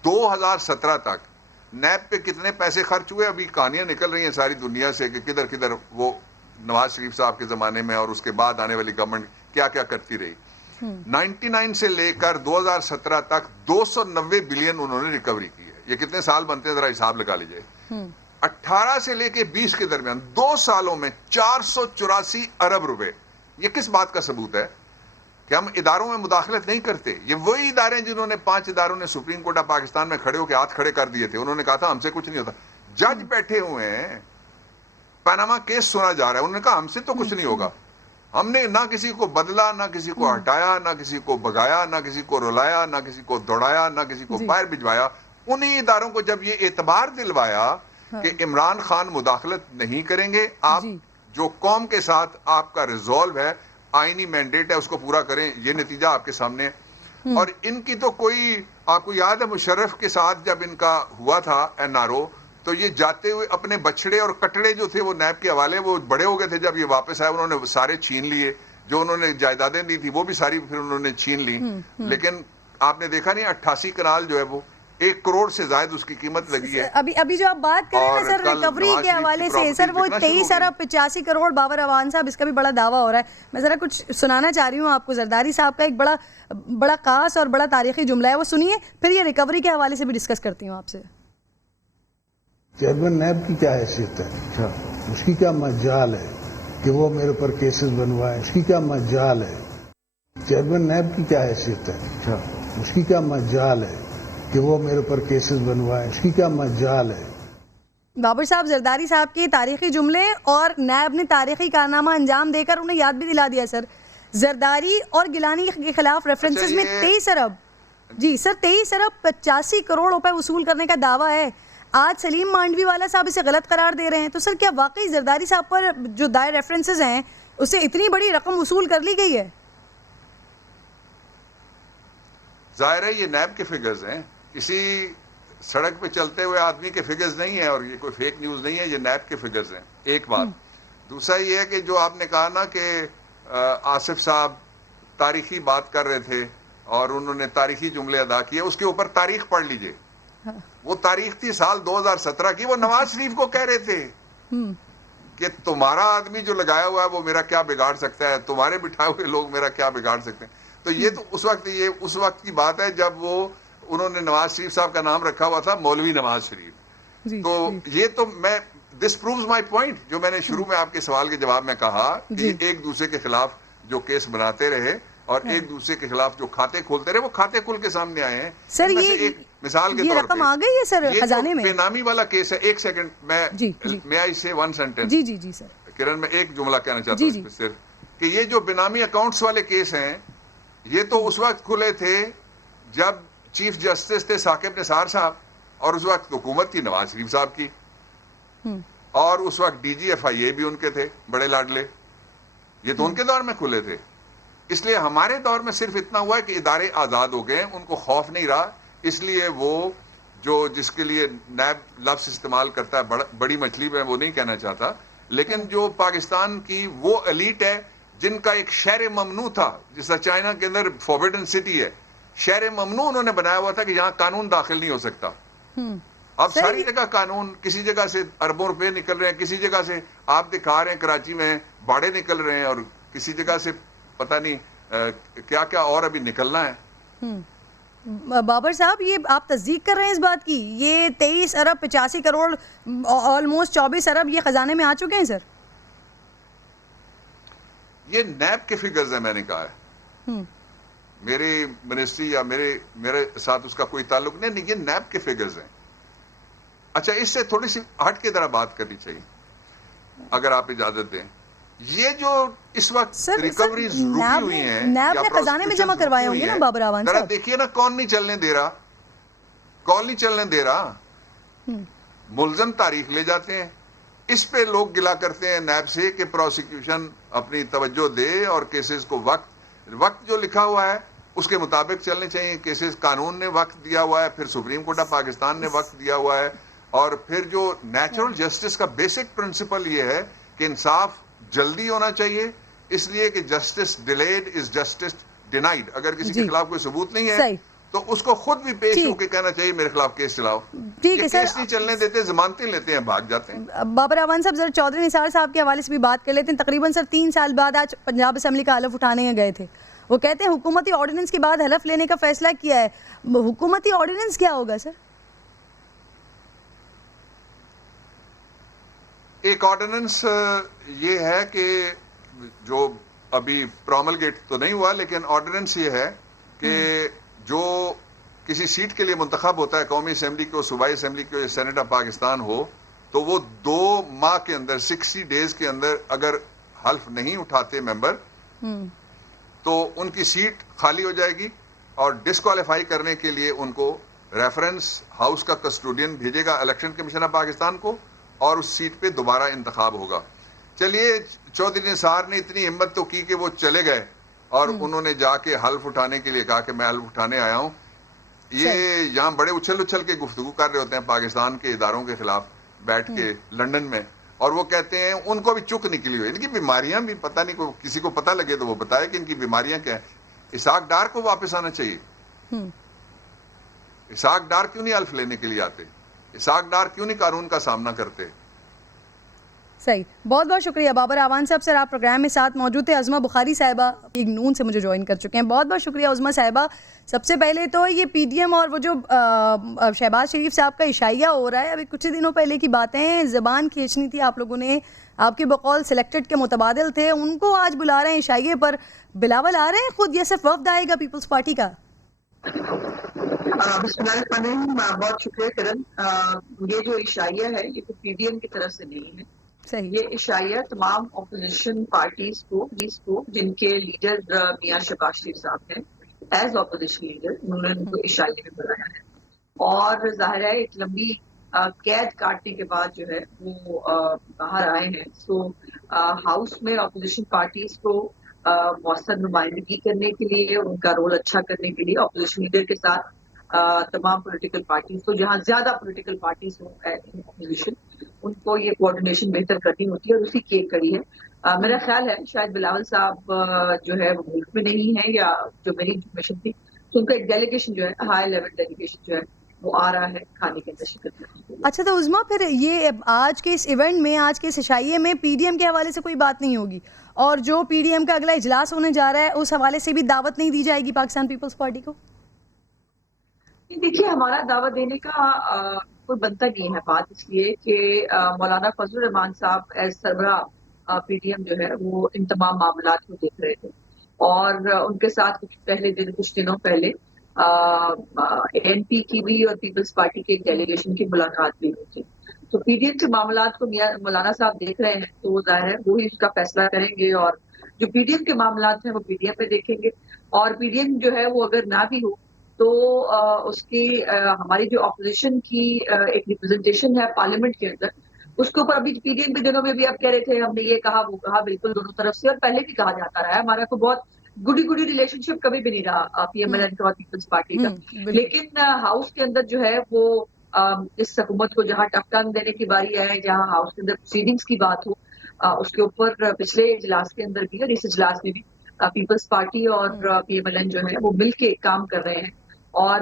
2017 تک نیب پہ کتنے پیسے خرچ ہوئے, ابھی کہانیاں نکل رہی ہیں ساری دنیا سے کہ کدھر کدھر وہ نواز شریف صاحب کے زمانے میں اور اس کے بعد آنے والی گورنمنٹ کیا کیا کرتی رہی. 99 سے لے کر 2017 تک 290 بلین انہوں نے ریکوری کی ہے. یہ کتنے سال بنتے ہیں ذرا حساب لگا لیجئے. 18 سے لے کے 20 کے درمیان 2 سالوں میں 484 ارب روپے. یہ کس بات کا ثبوت ہے کہ ہم اداروں میں مداخلت نہیں کرتے؟ یہ وہی ادارے ہیں جنہوں نے 5 اداروں نے سپریم کورٹ آف پاکستان میں کھڑے ہو کے ہاتھ کھڑے کر دیے تھے. انہوں نے کہا تھا ہم سے کچھ نہیں ہوتا. جج بیٹھے ہوئے ہیں, پاناما کیس سنا جا رہا ہے, انہوں نے کہا ہم سے تو کچھ نہیں ہوگا. ہم نے نہ کسی کو بدلا, نہ کسی کو ہٹایا, نہ کسی کو بگایا, نہ کسی کو رلایا, نہ کسی کو دوڑایا, نہ کسی کو باہر بھجوایا. انہی اداروں کو جب یہ اعتبار دلوایا کہ عمران خان مداخلت نہیں کریں گے, آپ جو قوم کے ساتھ آپ کا ریزولو ہے, آئینی مینڈیٹ ہے, اس کو پورا کریں, یہ نتیجہ آپ کے سامنے. اور ان کی تو کوئی, آپ کو یاد ہے مشرف کے ساتھ جب ان کا ہوا تھا این آر او, تو یہ جاتے ہوئے اپنے بچڑے اور کٹڑے جو تھے وہ نیب کے حوالے, وہ بڑے ہو گئے تھے جب یہ واپس آئے, انہوں نے سارے چھین لیے, جو انہوں نے جائیدادیں دی تھی وہ بھی ساری پھر انہوں نے چھین لی. لیکن آپ نے دیکھا نہیں 88 کنال جو ہے وہ 1 کروڑ سے زائد اس کی قیمت لگی ہے. ابھی جو آپ بات کریں نا سر ریکوری کے حوالے سے, سر وہ 23 ارب 85 کروڑ بابر اعوان صاحب, اس کا بھی بڑا دعویٰ ہو رہا ہے. میں ذرا کچھ سنانا چاہ رہی ہوں آپ کو. زرداری صاحب کا ایک بڑا خاص اور بڑا تاریخی جملہ ہے, وہ سنیے, پھر یہ ریکوری کے حوالے سے بھی ڈسکس کرتی ہوں آپ سے. چیئرمین نیب کی کیا حیثیت ہے, اس کی کیا مجال ہے کہ وہ میرے پر کیسز بنوائے, اس کی کیا مجال ہے. چیئرمین نیب کی کیا حیثیت ہے, اس کی کیا مجال ہے کہ وہ میرے پر کیسز بنوائے, اس کی کیا مجال ہے. بابر صاحب, زرداری صاحب کے تاریخی جملے اور نیب نے تاریخی کارنامہ انجام دے کر انہیں یاد بھی دلا دیا. سر زرداری اور گیلانی کے خلاف ریفرنسز میں 23 ارب جی سر 23 ارب 85 کروڑ روپے وصول کرنے کا دعویٰ ہے. آج سلیم مانڈوی والا صاحب اسے غلط قرار دے رہے ہیں. تو سر کیا واقعی زرداری صاحب پر جو دائر ریفرنسز ہیں اس سے اتنی بڑی رقم وصول کر لی گئی ہے؟ ظاہر ہے یہ نیب کے فگرز ہیں, کسی سڑک پہ چلتے ہوئے آدمی کے فگرز نہیں ہیں, اور یہ کوئی فیک نیوز نہیں ہے, یہ نیب کے فگرز ہیں. ایک بات. دوسرا یہ ہے کہ جو آپ نے کہا نا کہ آصف صاحب تاریخی بات کر رہے تھے اور انہوں نے تاریخی جملے ادا کیے, اس کے اوپر تاریخ پڑھ لیجئے. وہ تاریخ تھی سال 2017 کی, وہ نواز شریف کو کہہ رہے تھے کہ تمہارا آدمی جو لگایا ہوا ہے وہ میرا کیا بگاڑ سکتا ہے, تمہارے بٹھائے ہوئے لوگ میرا کیا بگاڑ سکتے ہیں. تو یہ تو اس وقت کی بات ہے جب انہوں نے نواز شریف صاحب کا نام رکھا ہوا تھا مولوی نواز شریف. تو یہ تو میں دس پرووز مائی پوائنٹ, جو میں نے شروع میں آپ کے سوال کے جواب میں کہا کہ ایک دوسرے کے خلاف جو کیس بناتے رہے اور ایک دوسرے کے خلاف جو کھاتے کھولتے رہے, وہ کھاتے کھول کے سامنے آئے ہیں. سر یہ مثال کے طور رقم آ گئی ہے سر خزانے میں. بے نامی والا کیس ہے. ایک سیکنڈ, میں آئی سے 1 سینٹینس. جی سر. کرن, میں ایک جملہ کہنا چاہتا ہوں صرف کہ یہ جو بے نامی اکاؤنٹس والے کیس ہیں, یہ تو اس وقت کھلے تھے جب چیف جسٹس تھے ثاقب نثار صاحب, اور اس وقت حکومت تھی نواز شریف صاحب کی, اور اس وقت D G F I A بھی ان کے تھے بڑے لاڈلے. یہ تو ان کے دور میں کھلے تھے. اس لیے ہمارے دور میں صرف اتنا ہوا ہے کہ ادارے آزاد ہو گئے, ان کو خوف نہیں رہا. اس لیے وہ جو جس کے لیے نیب لفظ استعمال کرتا ہے بڑی مچھلی, میں وہ نہیں کہنا چاہتا, لیکن جو پاکستان کی وہ ایلیٹ ہے جن کا ایک شہر ممنوع تھا, جس طرح چائنا کے اندر فوربڈن سٹی ہے, شہر ممنوع انہوں نے بنایا ہوا تھا کہ یہاں قانون داخل نہیں ہو سکتا. اب ساری جگہ قانون, کسی جگہ سے اربوں روپے نکل رہے ہیں, کسی جگہ سے آپ دکھا رہے ہیں کراچی میں باڑے نکل رہے ہیں, اور کسی جگہ سے پتہ نہیں کیا کیا اور ابھی نکلنا ہے. بابر صاحب, یہ آپ تصدیق کر رہے ہیں اس بات کی, یہ 23 ارب 85 کروڑ آلموسٹ 24 ارب یہ خزانے میں آ چکے ہیں سر؟ یہ نیب کے فگرز ہیں, میں نے کہا ہے. میری منسٹری یا میرے ساتھ اس کا کوئی تعلق نہیں, یہ نیب کے فگرز ہیں. اچھا, اس سے تھوڑی سی ہٹ کے ذرا بات کرنی چاہیے اگر آپ اجازت دیں. یہ جو اس وقت ریکوریز رکی ہوئی ہیں, نیب نے خزانے میں جمع کروائے ہوں گے نا بابر اعوان صاحب. دیکھیے نا, کون نہیں چلنے دے رہا, کون نہیں چلنے دے رہا. ملزم تاریخ لے جاتے ہیں, اس پہ لوگ گلا کرتے ہیں نیب سے کہ پروسیکیوشن اپنی توجہ دے اور کیسز کو وقت جو لکھا ہوا ہے اس کے مطابق چلنے چاہیے. کیسز قانون نے وقت دیا ہوا ہے, پھر سپریم کورٹ آف پاکستان نے وقت دیا ہوا ہے, اور پھر جو نیچرل جسٹس کا بیسک پرنسپل یہ ہے کہ انصاف جلدی ہونا چاہیے, اس لیے کہ جسٹس ڈیلیڈ از جسٹس ڈینائیڈ. اگر کسی کے خلاف کوئی ثبوت نہیں ہے تو اس کو خود بھی پیش ہو کے کہنا چاہیے میرے خلاف کیس چلاؤ. یہ کیس نہیں چلنے دیتے, ضمانتیں لیتے ہیں, بھاگ جاتے ہیں. بابر اعوان صاحب, ذرا چودھری نثار صاحب کے حوالے سے بھی بات کر لیتے ہیں. تقریباً سر 3 سال بعد آج پنجاب اسمبلی کا حلف اٹھانے گئے تھے. وہ کہتے ہیں حکومتی آرڈیننس کے بعد حلف لینے کا فیصلہ کیا ہے. حکومتی آرڈیننس کیا ہوگا سر؟ ایک آرڈیننس یہ ہے کہ جو ابھی پروملگیٹ تو نہیں ہوا, لیکن آرڈیننس یہ ہے کہ جو کسی سیٹ کے لیے منتخب ہوتا ہے, قومی اسمبلی کو, صوبائی اسمبلی کو, یا سینٹ آف پاکستان ہو, تو وہ 2 ماہ کے اندر 60 ڈیز کے اندر اگر حلف نہیں اٹھاتے ممبر تو ان کی سیٹ خالی ہو جائے گی, اور ڈسکوالیفائی کرنے کے لیے ان کو ریفرنس ہاؤس کا کسٹوڈین بھیجے گا الیکشن کمیشن آف پاکستان کو, اور اس سیٹ پہ دوبارہ انتخاب ہوگا. چلیے, چودھری نثار نے اتنی ہمت تو کی کہ وہ چلے گئے اور انہوں نے جا کے حلف اٹھانے کے لیے کہا کہ میں حلف اٹھانے آیا ہوں. یہ یہاں بڑے اچھل کے گفتگو کر رہے ہوتے ہیں پاکستان کے اداروں کے خلاف بیٹھ کے لنڈن میں, اور وہ کہتے ہیں ان کو بھی چک نکلی ہوئی, ان کی بیماریاں بھی پتہ نہیں, کسی کو پتہ لگے تو وہ بتائے کہ ان کی بیماریاں کیا ہیں. اسحاق ڈار کو واپس آنا چاہیے. اسحاق ڈار کیوں نہیں حلف لینے کے لیے آتے؟ اسحاق ڈار کیوں نہیں قانون کا سامنا کرتے؟ صحیح, بہت بہت شکریہ بابر اعوان صاحب. سر, آپ پروگرام میں ساتھ موجود تھے. عظمہ بخاری صاحبہ ایک نون سے مجھے جوائن کر چکے ہیں. بہت بہت شکریہ عظمہ صاحبہ. سب سے پہلے تو یہ پی ڈی ایم اور وہ جو شہباز شریف صاحب کا عشائیہ ہو رہا ہے, ابھی کچھ دنوں پہلے کی باتیں, زبان کھینچنی تھی آپ لوگوں نے, آپ کے بقول سلیکٹڈ کے متبادل تھے, ان کو آج بلا رہے ہیں عشائیے پر. بلاول آ رہے ہیں خود یا صرف وفد آئے گا پیپلز پارٹی کا؟ بسم اللہ الرحمن الرحیم. بہت شکریہ کرن. یہ جو عشائیہ ہے یہ پی ڈی ایم کی طرف سے نہیں ہے. یہ عشائیہ تمام اپوزیشن پارٹیز کو جن کے لیڈر میاں شہباز شریف صاحب ہیں, ایز اپوزیشن لیڈر انہوں نے ان کو عشائیے میں بلایا ہے. اور ظاہر ہے ایک لمبی قید کاٹنے کے بعد جو ہے وہ باہر آئے ہیں. سو ہاؤس میں اپوزیشن پارٹیز کو مؤثر نمائندگی کرنے کے لیے, ان کا رول اچھا کرنے کے لیے اپوزیشن لیڈر کے ساتھ تمام پولیٹیکل پارٹیز کو, جہاں زیادہ پولیٹیکل پارٹیز ہوں اپوزیشن, ان کو یہ کوآرڈینیشن بہتر کرنی ہوتی ہے, اور اسی کی ایک کڑی ہے. میرا خیال ہے شاید بلاول صاحب جو ہے وہ ملک میں نہیں ہے, یا جو میری انفارمیشن تھی تو ان کا ایک ڈیلیگیشن جو ہے, ہائی لیول ڈیلیگیشن جو ہے وہ آ رہا ہے کھانے کے اندر شرکت کرنے. اچھا, تو عظمہ پھر یہ آج کے اس ایونٹ میں, آج کے اس عشائیے میں پی ڈی ایم کے حوالے سے کوئی بات نہیں ہوگی, اور جو پی ڈی ایم کا اگلا اجلاس ہونے جا رہا ہے اس حوالے سے بھی دعوت نہیں دی جائے گی پاکستان پیپلز پارٹی کو؟ دیکھیے, ہمارا دعوت دینے کا کوئی بنتا نہیں ہے بات, اس لیے کہ مولانا فضل الرحمان صاحب ایز سربراہ پی ڈی ایم جو ہے وہ ان تمام معاملات کو دیکھ رہے تھے, اور ان کے ساتھ کچھ دنوں پہلے این پی کی بھی اور پیپلز پارٹی کے ایک ڈیلیگیشن کی ملاقات بھی ہوئی تھی. تو پی ڈی ایم کے معاملات کو مولانا صاحب دیکھ رہے ہیں, تو وہ ظاہر ہے وہی اس کا فیصلہ کریں گے, اور جو پی ڈی ایم کے معاملات ہیں وہ پی ڈی ایم پہ دیکھیں گے. اور پی ڈی ایم جو ہے وہ اگر نہ بھی ہو تو اس کی ہماری جو اپوزیشن کی ایک ریپرزنٹیشن ہے پارلیمنٹ کے اندر, اس کے اوپر ابھی پی ڈی ایم کے دنوں میں بھی آپ کہہ رہے تھے ہم نے یہ کہا وہ کہا, بالکل دونوں طرف سے, اور پہلے بھی کہا جاتا رہا ہے. ہمارا کو بہت گڈی ریلیشن شپ کبھی بھی نہیں رہا پی ایم ایل این کا اور پیپلز پارٹی کا, لیکن ہاؤس کے اندر جو ہے وہ اس حکومت کو جہاں ٹف ٹائم دینے کی باری آئے, جہاں ہاؤس کے اندر پروسیڈنگز کی بات ہو, اس کے اوپر پچھلے اجلاس کے اندر بھی اور اس اجلاس میں بھی پیپلز پارٹی اور پی ایم ایل این جو ہے وہ مل کے کام کر رہے ہیں, اور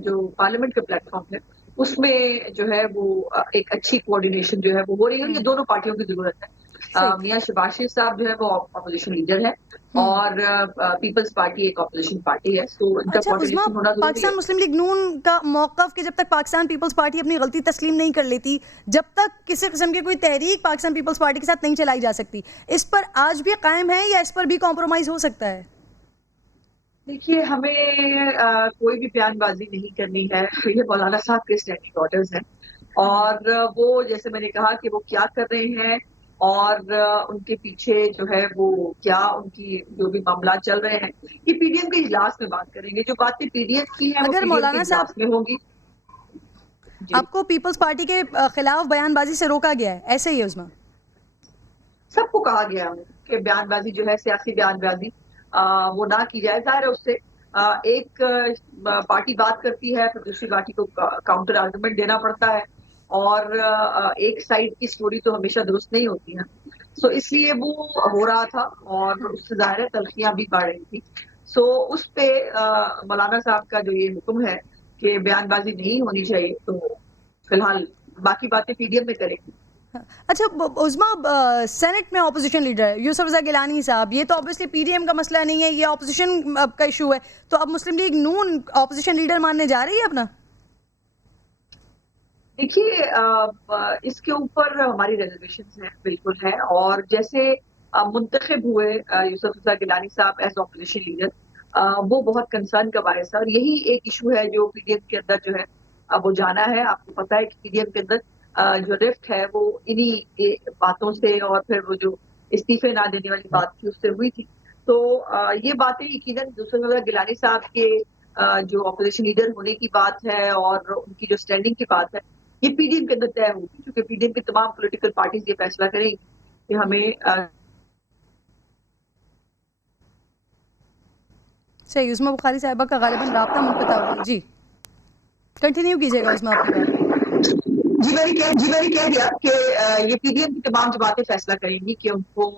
جو پارلیمنٹ کا پلیٹ فارم ہے اس میں جو ہے وہ ایک اچھی کوآرڈینیشن جو ہے وہ ہو رہی ہے، اور یہ دونوں پارٹیوں کی ضرورت ہے. میاں شہباز شریف صاحب جو ہے وہ اپوزیشن لیڈر ہے، اور پیپلز پارٹی ایک اپوزیشن پارٹی ہے، تو ان کا اچھا عظما، کوآرڈینیشن ہونا ضروری ہے. پاکستان مسلم لیگ نون کا موقف کہ جب تک پاکستان پیپلز پارٹی اپنی غلطی تسلیم نہیں کر لیتی، جب تک کسی قسم کی کوئی تحریک پاکستان پیپلز پارٹی کے ساتھ نہیں چلائی جا سکتی، اس پر آج بھی قائم ہے یا اس پر بھی کمپرومائز ہو سکتا ہے؟ دیکھیے، ہمیں کوئی بھی بیان بازی نہیں کرنی ہے. یہ مولانا صاحب کے اسٹینڈنگ آرڈرز ہیں، اور وہ جیسے میں نے کہا کہ وہ کیا کر رہے ہیں، اور ان کے پیچھے جو ہے وہ کیا ان کی جو بھی معاملات چل رہے ہیں، یہ پی ڈی ایم کے اجلاس میں بات کریں گے. جو باتیں پی ڈی ایم کی ہیں وہ اگر پی ڈی ایم کے مولانا صاحب اجلاس میں ہوں گی. جی، آپ کو پیپلز پارٹی کے خلاف بیان بازی سے روکا گیا ہے، ایسے ہی عظما؟ سب کو کہا گیا ہے کہ بیان بازی جو ہے، سیاسی بیان بازی وہ نہ کی جائے. ظاہر ہے اس سے ایک پارٹی بات کرتی ہے، پھر دوسری پارٹی کو کاؤنٹر آرگومنٹ دینا پڑتا ہے، اور ایک سائڈ کی سٹوری تو ہمیشہ درست نہیں ہوتی ہے. سو اس لیے وہ ہو رہا تھا، اور اس سے ظاہر ہے تلخیاں بھی بڑھ رہی تھی. سو اس پہ مولانا صاحب کا جو یہ حکم ہے کہ بیان بازی نہیں ہونی چاہیے، تو فی الحال باقی باتیں پی ڈی ایم میں کریں گے. اچھا عظما، سینٹ میں اپوزیشن لیڈر یوسف رضا گیلانی صاحب، یہ تو obviously پی ڈی ایم کا مسئلہ نہیں ہے، یہ اپوزیشن کا ایشو ہے، تو اب مسلم لیگ نون اپوزیشن لیڈر ماننے جا رہی ہے اپنا؟ دیکھیے، اس کے اوپر ہماری ریزرویشن ہیں، بالکل ہے. اور جیسے منتخب ہوئے یوسف رضا گیلانی صاحب ایز اپوزیشن لیڈر، وہ بہت کنسرن کا باعث ہے، اور یہی ایک ایشو ہے جو پی ڈی ایم کے اندر جو ہے وہ جانا ہے. آپ کو پتا ہے کہ پی ڈی ایم کے اندر جو رفٹ ہے وہ انہی باتوں سے، اور پھر وہ جو استعفے نہ دینے والی بات تھی اس سے ہوئی تھی. تو یہ باتیں یقیناً یوسف رضا گیلانی صاحب کے جو اپوزیشن لیڈر ہونے کی بات ہے، اور ان کی جو اسٹینڈنگ کی بات ہے، یہ پی ڈی ایم کے اندر طے ہوگی، کیونکہ پی ڈی ایم کی تمام پولیٹیکل پارٹیز یہ فیصلہ کریں گی کہ ہمیں صحیح. عظما بخاری صاحبہ کا غالباً رابطہ منقطع ہوا ہے. جی کنٹینیو کیجیے گا عظما اپنی بات. جی میں نے کہہ دیا کہ یہ پی ڈی ایم کی تمام جماعتیں فیصلہ کریں گی کہ ان کو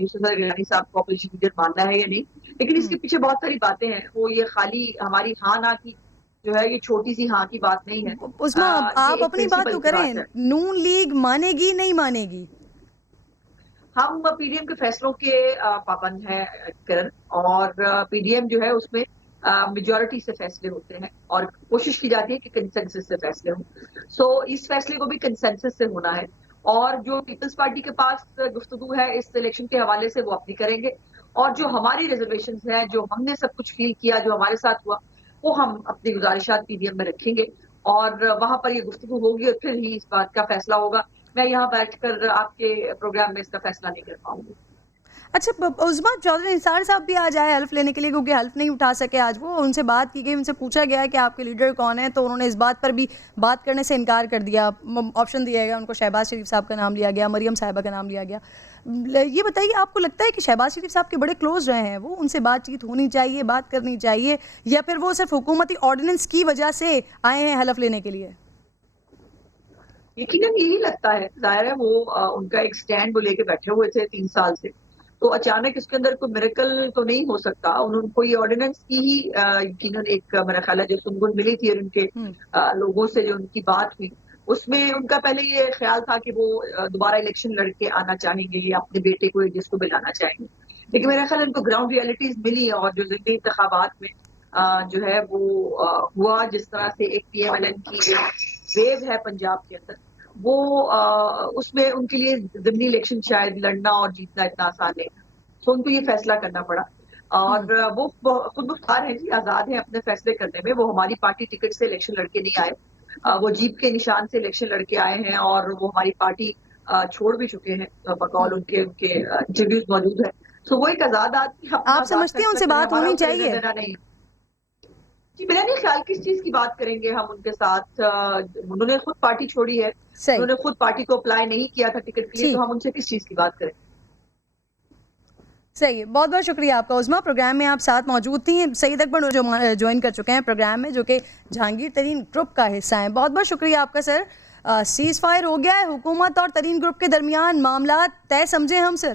یوسف رضا گیلانی صاحب کو اپوزیشن لیڈر ماننا ہے یا نہیں. لیکن اس کے پیچھے بہت ساری باتیں ہیں، وہ یہ خالی ہماری ہاں نہ کی جو ہے، یہ چھوٹی سی ہاں کی بات نہیں ہے. عظما یہ آپ ایک اپنی بات پرنسپل تو کی کریں، بات ہے. نون لیگ مانے گی نہیں مانے گی؟ ہم پی ڈی ایم کے فیصلوں کے پابند ہیں کرن، اور پی ڈی ایم جو ہے اس میں میجورٹی سے فیصلے ہوتے ہیں، اور کوشش کی جاتی ہے کہ کنسنسس سے فیصلے ہوں. سو اس فیصلے کو بھی کنسنسس سے ہونا ہے، اور جو پیپلز پارٹی کے پاس گفتگو ہے اس الیکشن کے حوالے سے وہ اپنی کریں گے، اور جو ہماری ریزرویشنز ہیں، جو ہم نے سب کچھ فیل کیا، جو ہمارے ساتھ ہوا، وہ ہم اپنی گزارشات پی ڈی ایم میں رکھیں گے، اور وہاں پر یہ گفتگو ہوگی، اور پھر ہی اس بات کا فیصلہ ہوگا. میں یہاں بیٹھ کر آپ کے پروگرام میں اس کا فیصلہ نہیں کر پاؤں گی. اچھا عظما، چودھری نثار صاحب بھی آج آئے حلف لینے کے لیے، کیونکہ حلف نہیں اٹھا سکے آج وہ. ان سے بات کی گئی، ان سے پوچھا گیا کہ آپ کے لیڈر کون ہیں، تو انہوں نے اس بات پر بھی بات کرنے سے انکار کر دیا. آپشن دیا گیا ان کو، شہباز شریف صاحب کا نام لیا گیا، مریم صاحبہ کا نام لیا گیا. یہ بتائیے، آپ کو لگتا ہے کہ شہباز شریف صاحب کے بڑے کلوز رہے ہیں وہ، ان سے بات چیت ہونی چاہیے، بات کرنی چاہیے، یا پھر وہ صرف حکومتی آرڈیننس کی وجہ سے آئے ہیں حلف لینے کے لیے؟ یقیناً یہی لگتا ہے. ظاہر ہے وہ ان کا ایک سٹینڈ وہ لے کے بیٹھے ہوئے تھے 3 سال سے، تو اچانک اس کے اندر کوئی میریکل تو نہیں ہو سکتا. ان کو یہ آرڈیننس کی ہی یقیناً ایک میرا خیال ہے جو سنگن ملی تھی، اور ان کے لوگوں سے جو ان کی بات ہوئی، اس میں ان کا پہلے یہ خیال تھا کہ وہ دوبارہ الیکشن لڑ کے آنا چاہیں گے، یا اپنے بیٹے کو جس کو بلانا چاہیں گے. لیکن میرا خیال ہے ان کو گراؤنڈ ریئلٹیز ملی، اور جو ضمنی انتخابات میں جو ہے وہ ہوا، جس طرح سے ایک پی ایم ایل این کی ویو ہے پنجاب کے اندر، وہ اس میں ان کے لیے ضمنی الیکشن شاید لڑنا اور جیتنا اتنا آسان نہیں تھا. تو ان کو یہ فیصلہ کرنا پڑا، اور وہ خود مختار ہیں، جی آزاد ہیں اپنے فیصلے کرنے میں. وہ ہماری پارٹی ٹکٹ سے الیکشن لڑ کے نہیں آئے، وہ جیپ کے نشان سے الیکشن لڑ کے آئے ہیں، اور وہ ہماری پارٹی چھوڑ بھی چکے ہیں بقول ان کے انٹرویوز موجود ہیں. تو وہ ایک آزاد آدمی اپنا آپ آزاد سمجھتے ہیں ان فیصلہ سے کرے، بات ہمارا ہونی ان سے لینا چاہیے؟ دینا نہیں. جی میرا نہیں خیال کس چیز کی بات کریں گے ہم ان کے ساتھ. انہوں نے خود پارٹی چھوڑی ہے، صحیح. انہوں نے خود پارٹی کو اپلائی نہیں کیا تھا ٹکٹ کے لیے، ٹھیک، تو ہم ان سے کس چیز کی بات کریں. صحیح. بہت بہت شکریہ آپ کا عظما، پروگرام میں آپ ساتھ موجود تھیں. سعید اکبر جو جوائن کر چکے ہیں پروگرام میں، جو کہ جہانگیر ترین گروپ کا حصہ ہیں. بہت بہت شکریہ آپ کا سر. سیز فائر ہو گیا ہے حکومت اور ترین گروپ کے درمیان، معاملات طے سمجھیں ہم سر؟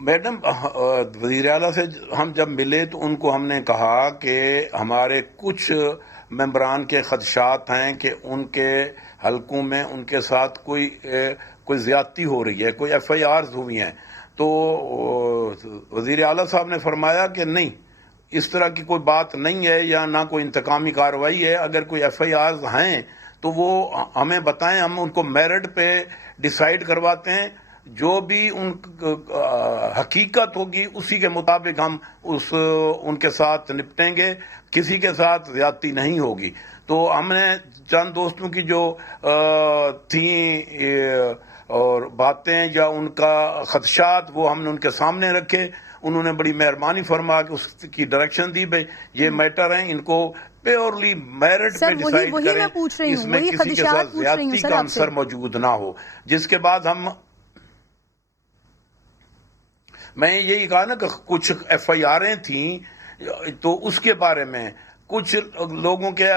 میڈم وزیر اعلیٰ سے ہم جب ملے تو ان کو ہم نے کہا کہ ہمارے کچھ ممبران کے خدشات ہیں کہ ان کے حلقوں میں ان کے ساتھ کوئی زیادتی ہو رہی ہے، کوئی ایف آئی آرز ہوئی ہیں. تو وزیر اعلیٰ صاحب نے فرمایا کہ نہیں، اس طرح کی کوئی بات نہیں ہے یا نہ کوئی انتقامی کارروائی ہے. اگر کوئی ایف آئی آرز ہیں تو وہ ہمیں بتائیں، ہم ان کو میرٹ پہ ڈیسائیڈ کرواتے ہیں. جو بھی ان حقیقت ہوگی اسی کے مطابق ہم ان کے ساتھ نپٹیں گے، کسی کے ساتھ زیادتی نہیں ہوگی. تو ہم نے چند دوستوں کی جو تھیں اور باتیں یا ان کا خدشات وہ ہم نے ان کے سامنے رکھے. انہوں نے بڑی مہربانی فرما کے اس کی ڈائریکشن دی، بھائی یہ میٹر ہیں، ان کو پیورلی میرٹ پہ ڈیسائیڈ کریں، اس میں کسی کے ساتھ زیادتی کا عنصر موجود نہ ہو. جس کے بعد میں یہی کہا نا کہ کچھ ایف آئی آریں تھیں تو اس کے بارے میں کچھ لوگوں کے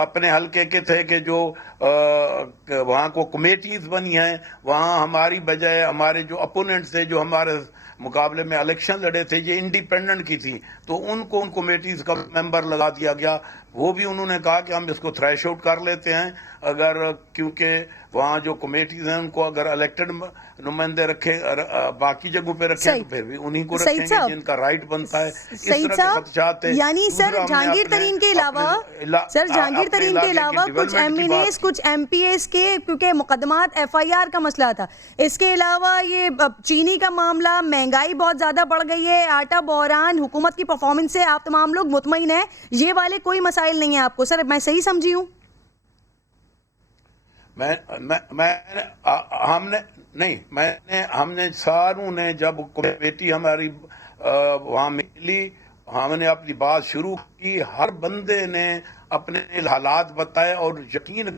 اپنے حلقے کے تھے کہ جو وہاں کو کمیٹیز بنی ہیں، وہاں ہماری بجائے ہمارے جو اپوننٹس تھے، جو ہمارے مقابلے میں الیکشن لڑے تھے، یہ انڈیپینڈنٹ کی تھی، تو ان کو ان کمیٹیز کا ممبر لگا دیا گیا. وہ بھی انہوں نے کہا کہ ہم اس کو تھریش آؤٹ کر لیتے ہیں، اگر کیونکہ وہاں جو کمیٹیز ہیں ان کو اگر الیکٹڈ نمائندے رکھے، باقی جگہوں پہ رکھے تو پھر بھی انہی کو رکھیں گے جن کا رائٹ بنتا ہے. اس طرح کے خدشات تھے. یعنی سر جہانگیر ترین کے علاوہ کچھ ایم این ایز، کچھ ایم پی ایز کے، کیونکہ مقدمات ایف آئی آر کا مسئلہ تھا، اس کے علاوہ یہ چینی کا معاملہ، مہنگائی بہت زیادہ بڑھ گئی ہے، آٹا بحران، حکومت کی پرفارمنس سے آپ تمام لوگ مطمئن ہیں، یہ والے کوئی مسائل نہیں ہیں آپ کو. سر میں صحیح سمجھی ہوں؟ ہم نے ساروں نے جب کمیٹی ہماری وہاں ملی، ہم نے اپنی بات شروع کی، ہر بندے نے اپنے حالات بتائے اور یقین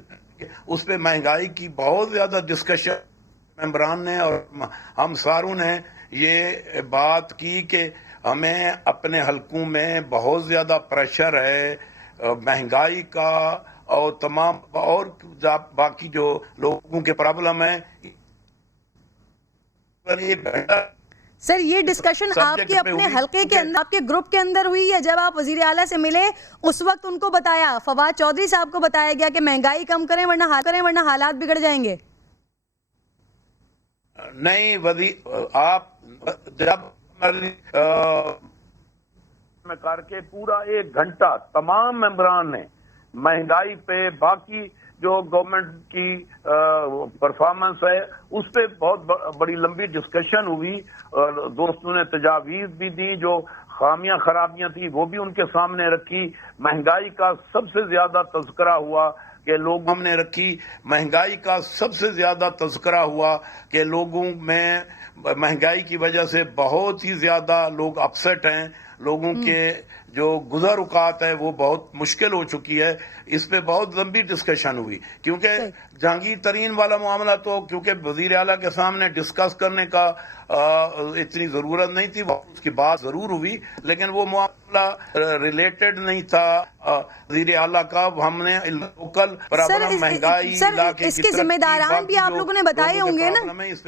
اس پہ مہنگائی کی بہت زیادہ ڈسکشن ممبران نے اور ہم ساروں نے یہ بات کی کہ ہمیں اپنے حلقوں میں بہت زیادہ پریشر ہے مہنگائی کا اور تمام اور باقی جو لوگوں کے پرابلم ہیں. سر یہ ڈسکشن آپ کے اپنے حلقے کے اندر، آپ کے گروپ کے اندر ہوئی ہے؟ جب آپ وزیر اعلیٰ سے ملے اس وقت ان کو بتایا، فواد چودھری صاحب کو بتایا گیا کہ مہنگائی کم کریں ورنہ حالات بگڑ جائیں گے؟ نہیں، آپ جب میں کر کے پورا 1 گھنٹہ تمام ممبران نے مہنگائی پہ، باقی جو گورنمنٹ کی پرفارمنس ہے اس پہ بہت بڑی لمبی ڈسکشن ہوئی، اور دوستوں نے تجاویز بھی دی، جو خامیاں خرابیاں تھیں وہ بھی ان کے سامنے رکھی. مہنگائی کا سب سے زیادہ تذکرہ ہوا کہ لوگوں نے رکھی، مہنگائی کا سب سے زیادہ تذکرہ ہوا کہ لوگوں میں مہنگائی کی وجہ سے بہت ہی زیادہ لوگ اپسٹ ہیں، لوگوں کے جو گزر اوقات ہے وہ بہت مشکل ہو چکی ہے. اس پہ بہت لمبی ڈسکشن ہوئی، کیونکہ جہانگیر ترین والا معاملہ تو کیونکہ وزیر اعلیٰ کے سامنے ڈسکس کرنے کا اتنی ضرورت نہیں تھی، اس کی بات ضرور ہوئی، لیکن وہ معاملہ ریلیٹڈ نہیں تھا وزیر اعلیٰ کا. ہم نے لوکل پرابلم مہنگائی، اس کے ذمہ داران بھی آپ لوگوں نے بتائے ہوں گے نا،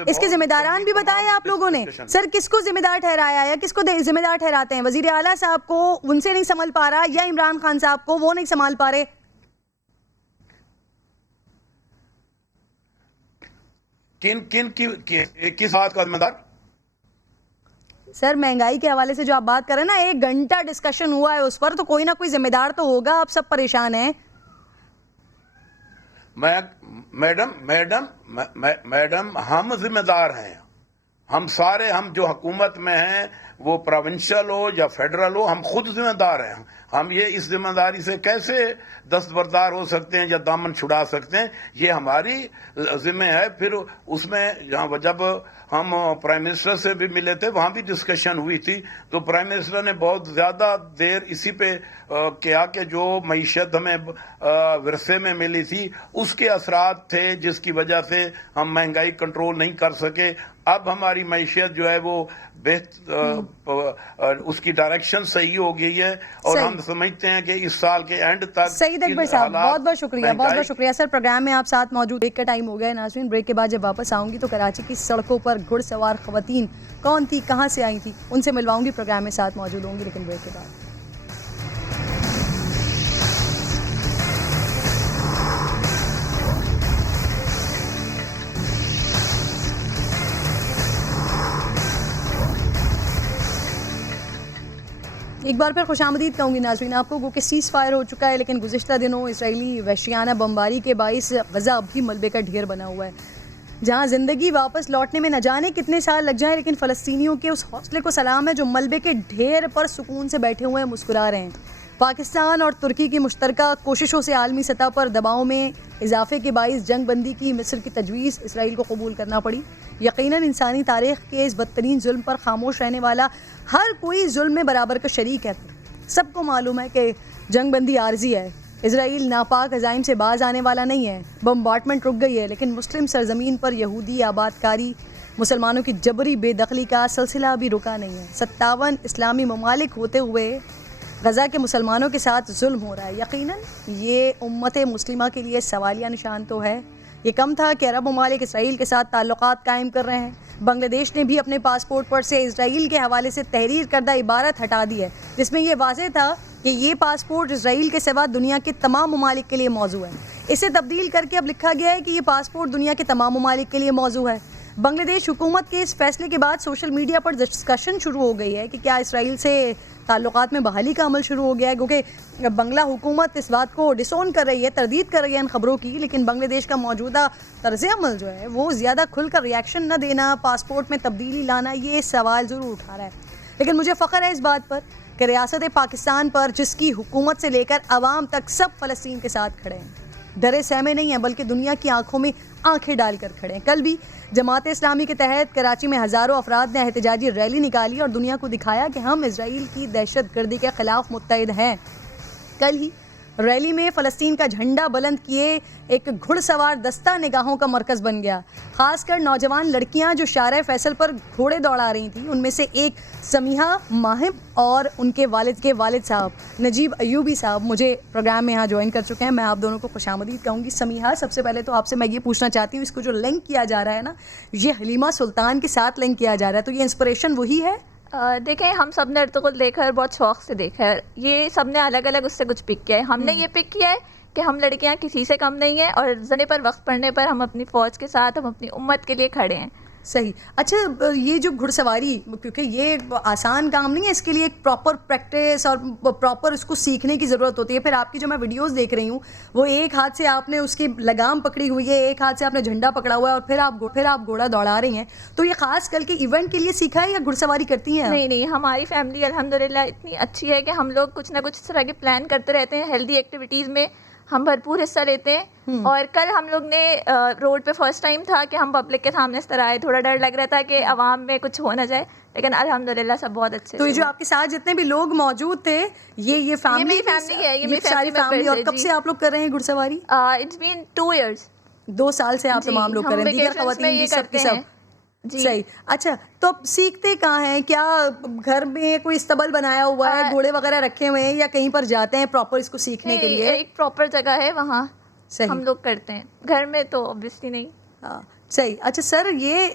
اس کے ذمہ داران بھی بتائے آپ لوگوں نے. سر کس کو ذمہ دار ٹھہرایا یا کس کو ذمہ دار ٹھہراتے ہیں؟ وزیر اعلیٰ صاحب کو ان سے نہیں سنبھل پا رہا یا عمران خان صاحب کو وہ نہیں سنبھال پا رہے؟ کس بات کا ذمہ دار؟ سر مہنگائی کے حوالے سے جو آپ بات کر رہے ہیں نا، 1 گھنٹہ ڈسکشن ہوا ہے اس پر، تو کوئی نہ کوئی ذمہ دار تو ہوگا، آپ سب پریشان ہیں. میڈم ہم ذمہ دار ہیں، ہم سارے، ہم جو حکومت میں ہیں وہ پروونشل ہو یا فیڈرل ہو، ہم خود ذمہ دار ہیں. ہم یہ اس ذمہ داری سے کیسے دستبردار ہو سکتے ہیں یا دامن چھڑا سکتے ہیں؟ یہ ہماری ذمہ ہے. پھر اس میں جب ہم پرائم منسٹر سے بھی ملے تھے وہاں بھی ڈسکشن ہوئی تھی، تو پرائم منسٹر نے بہت زیادہ دیر اسی پہ کیا کہ جو معیشت ہمیں ورثے میں ملی تھی اس کے اثرات تھے جس کی وجہ سے ہم مہنگائی کنٹرول نہیں کر سکے. اب ہماری معیشت جو ہے وہ بہتر اس کی ڈائریکشن صحیح ہو گئی ہے اور ہم سمجھتے ہیں کہ اس سال کے اینڈ تک سعید اکبر صاحب بہت بہت شکریہ، بہت بہت شکریہ سر، پروگرام میں آپ ساتھ موجود۔ بریک کا ٹائم ہو گیا ہے ناظرین، بریک کے بعد جب واپس آؤں گی تو کراچی کی سڑکوں پر گھڑ سوار خواتین کون تھی، کہاں سے آئی تھی، ان سے ملواؤں گی، پروگرام میں ساتھ موجود ہوں گی، لیکن بریک کے بعد۔ ایک بار پھر خوش آمدید کہوں گی ناظرین آپ کو کہ سیز فائر ہو چکا ہے، لیکن گزشتہ دنوں اسرائیلی وحشیانہ بمباری کے باعث غزہ اب بھی ملبے کا ڈھیر بنا ہوا ہے، جہاں زندگی واپس لوٹنے میں نہ جانے کتنے سال لگ جائیں، لیکن فلسطینیوں کے اس حوصلے کو سلام ہے جو ملبے کے ڈھیر پر سکون سے بیٹھے ہوئے ہیں، مسکرا رہے ہیں۔ پاکستان اور ترکی کی مشترکہ کوششوں سے عالمی سطح پر دباؤ میں اضافے کے باعث جنگ بندی کی مصر کی تجویز اسرائیل کو قبول کرنا پڑی۔ یقیناً انسانی تاریخ کے اس بدترین ظلم پر خاموش رہنے والا ہر کوئی ظلم میں برابر کا شریک ہے۔ سب کو معلوم ہے کہ جنگ بندی عارضی ہے، اسرائیل ناپاک عزائم سے باز آنے والا نہیں ہے، بمبارڈمنٹ رک گئی ہے، لیکن مسلم سرزمین پر یہودی آباد کاری، مسلمانوں کی جبری بے دخلی کا سلسلہ ابھی رکا نہیں ہے۔ 57 اسلامی ممالک ہوتے ہوئے غزہ کے مسلمانوں کے ساتھ ظلم ہو رہا ہے۔ یقیناً یہ امت مسلمہ کے لیے سوالیہ نشان تو ہے۔ یہ کم تھا کہ عرب ممالک اسرائیل کے ساتھ تعلقات قائم کر رہے ہیں۔ بنگلہ دیش نے بھی اپنے پاسپورٹ پر سے اسرائیل کے حوالے سے تحریر کردہ عبارت ہٹا دی ہے، جس میں یہ واضح تھا کہ یہ پاسپورٹ اسرائیل کے سوا دنیا کے تمام ممالک کے لیے موزوں ہے۔ اسے تبدیل کر کے اب لکھا گیا ہے کہ یہ پاسپورٹ دنیا کے تمام ممالک کے لیے موزوں ہے۔ بنگلہ دیش حکومت کے اس فیصلے کے بعد سوشل میڈیا پر ڈسکشن شروع ہو گئی ہے کہ کیا اسرائیل سے تعلقات میں بحالی کا عمل شروع ہو گیا ہے، کیونکہ بنگلہ حکومت اس بات کو ڈسون کر رہی ہے، تردید کر رہی ہے ان خبروں کی، لیکن بنگلہ دیش کا موجودہ طرز عمل جو ہے وہ زیادہ کھل کر ریاکشن نہ دینا، پاسپورٹ میں تبدیلی لانا، یہ سوال ضرور اٹھا رہا ہے۔ لیکن مجھے فخر ہے اس بات پر کہ ریاست پاکستان پر، جس کی حکومت سے لے کر عوام تک سب فلسطین کے ساتھ کھڑے ہیں، ڈرے سہمے نہیں ہیں، بلکہ دنیا کی آنکھوں میں آنکھیں ڈال کر کھڑے ہیں۔ کل بھی جماعت اسلامی کے تحت کراچی میں ہزاروں افراد نے احتجاجی ریلی نکالی اور دنیا کو دکھایا کہ ہم اسرائیل کی دہشت گردی کے خلاف متحد ہیں۔ کل ہی ریلی میں فلسطین کا جھنڈا بلند کیے ایک گھڑ سوار دستہ نگاہوں کا مرکز بن گیا، خاص کر نوجوان لڑکیاں جو شارع فیصل پر گھوڑے دوڑا رہی تھیں، ان میں سے ایک سمیحہ ماہم اور ان کے والد صاحب نجیب ایوبی صاحب مجھے پروگرام میں یہاں جوائن کر چکے ہیں۔ میں آپ دونوں کو خوش آمدید کہوں گی۔ سمیحہ، سب سے پہلے تو آپ سے میں یہ پوچھنا چاہتی ہوں، اس کو جو لنک کیا جا رہا ہے نا، یہ حلیمہ سلطان کے ساتھ لنک کیا جا رہا ہے، تو یہ انسپریشن وہی ہے؟ دیکھیں، ہم سب نے ارطغرل دیکھا ہے، بہت شوق سے دیکھا ہے، یہ سب نے الگ الگ اس سے کچھ پک کیا ہے۔ ہم نے یہ پک کیا ہے کہ ہم لڑکیاں کسی سے کم نہیں ہیں اور زنے پر وقت پڑنے پر ہم اپنی فوج کے ساتھ، ہم اپنی امت کے لیے کھڑے ہیں۔ صحیح۔ اچھا، یہ جو گھڑ سواری، کیونکہ یہ آسان کام نہیں ہے، اس کے لیے ایک پراپر پریکٹس اور پراپر اس کو سیکھنے کی ضرورت ہوتی ہے۔ پھر آپ کی جو میں ویڈیوز دیکھ رہی ہوں، وہ ایک ہاتھ سے آپ نے اس کی لگام پکڑی ہوئی ہے، ایک ہاتھ سے آپ نے جھنڈا پکڑا ہوا ہے، اور پھر آپ گھوڑا دوڑا رہی ہیں، تو یہ خاص کل کے ایونٹ کے لیے سیکھا ہے یا گھڑ سواری کرتی ہیں؟ نہیں، ہماری فیملی الحمدللہ اتنی اچھی ہے کہ ہم لوگ کچھ نہ کچھ اس طرح کے پلان کرتے رہتے ہیں، ہیلدی ایکٹیویٹیز میں ہم بھرپور حصہ لیتے ہیں۔ اور کل ہم لوگ نے روڈ پہ فرسٹ ٹائم تھا کہ ہم پبلک کے سامنے اس طرح آئے، تھوڑا ڈر لگ رہا تھا کہ عوام میں کچھ ہو نہ جائے، لیکن الحمدللہ سب بہت اچھے۔ تو یہ جو آپ کے ساتھ جتنے بھی لوگ موجود تھے، یہ فیملی ہے، یہ میری ساری فیملی؟ اور کب سے آپ لوگ کر رہے ہیں گھڑ سواری؟ اٹس بین 2 years، 2 سال سے آپ تمام لوگ کر رہے ہیں، دیگر خواتین بھی سب کی سب؟ صحیح۔ اچھا، تو اب سیکھتے کہاں ہیں؟ کیا گھر میں کوئی استبل بنایا ہوا ہے، گھوڑے وغیرہ رکھے ہوئے ہیں، یا کہیں پر جاتے ہیں پراپر اس کو سیکھنے کے لیے؟ ایک پراپر جگہ ہے، وہاں ہم لوگ کرتے ہیں، گھر میں تو obviously نہیں۔ ہاں، صحیح۔ اچھا سر، یہ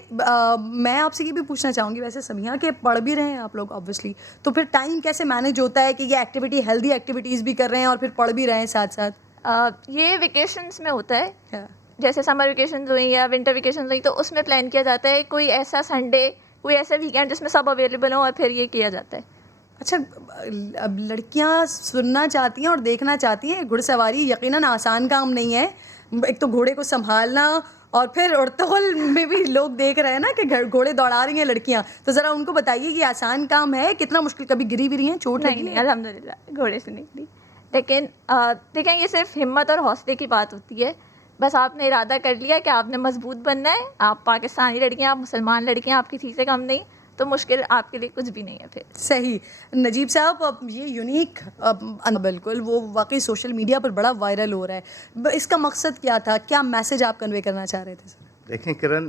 میں آپ سے یہ بھی پوچھنا چاہوں گی، ویسے سمیحہ کہ پڑھ بھی رہے ہیں آپ لوگ obviously، تو پھر ٹائم کیسے مینیج ہوتا ہے کہ یہ ایکٹیویٹی، ہیلدی ایکٹیویٹیز بھی کر رہے ہیں اور پھر پڑھ بھی رہے ہیں ساتھ ساتھ؟ یہ ویکیشنز میں ہوتا ہے، جیسے سمر ویکیشنز ہوئی یا ونٹر ویکیشنز ہوئی، تو اس میں پلان کیا جاتا ہے کوئی ایسا سنڈے، کوئی ایسا ویکینڈ جس میں سب اویلیبل ہوں، اور پھر یہ کیا جاتا ہے۔ اچھا، اب لڑکیاں سننا چاہتی ہیں اور دیکھنا چاہتی ہیں، گھڑ سواری یقیناً آسان کام نہیں ہے، ایک تو گھوڑے کو سنبھالنا، اور پھر ارطغرل میں بھی لوگ دیکھ رہے ہیں نا کہ گھوڑے دوڑا رہی ہیں لڑکیاں، تو ذرا ان کو بتائیے کہ آسان کام ہے، کتنا مشکل؟ کبھی گری بھی رہی ہیں، چوٹ لگی؟ نہیں، الحمدللہ گھوڑے سے نہیں گری، لیکن دیکھیں یہ صرف ہمت اور حوصلے کی بات ہوتی ہے۔ بس آپ نے ارادہ کر لیا کہ آپ نے مضبوط بننا ہے، آپ پاکستانی لڑکیاں، آپ مسلمان لڑکیاں، آپ کسی سے کم نہیں، تو مشکل آپ کے لیے کچھ بھی نہیں ہے پھر۔ صحیح۔ نجیب صاحب، اب یہ یونیک، بالکل وہ واقعی سوشل میڈیا پر بڑا وائرل ہو رہا ہے، اس کا مقصد کیا تھا؟ کیا میسج آپ کنوے کرنا چاہ رہے تھے سر؟ دیکھیں کرن،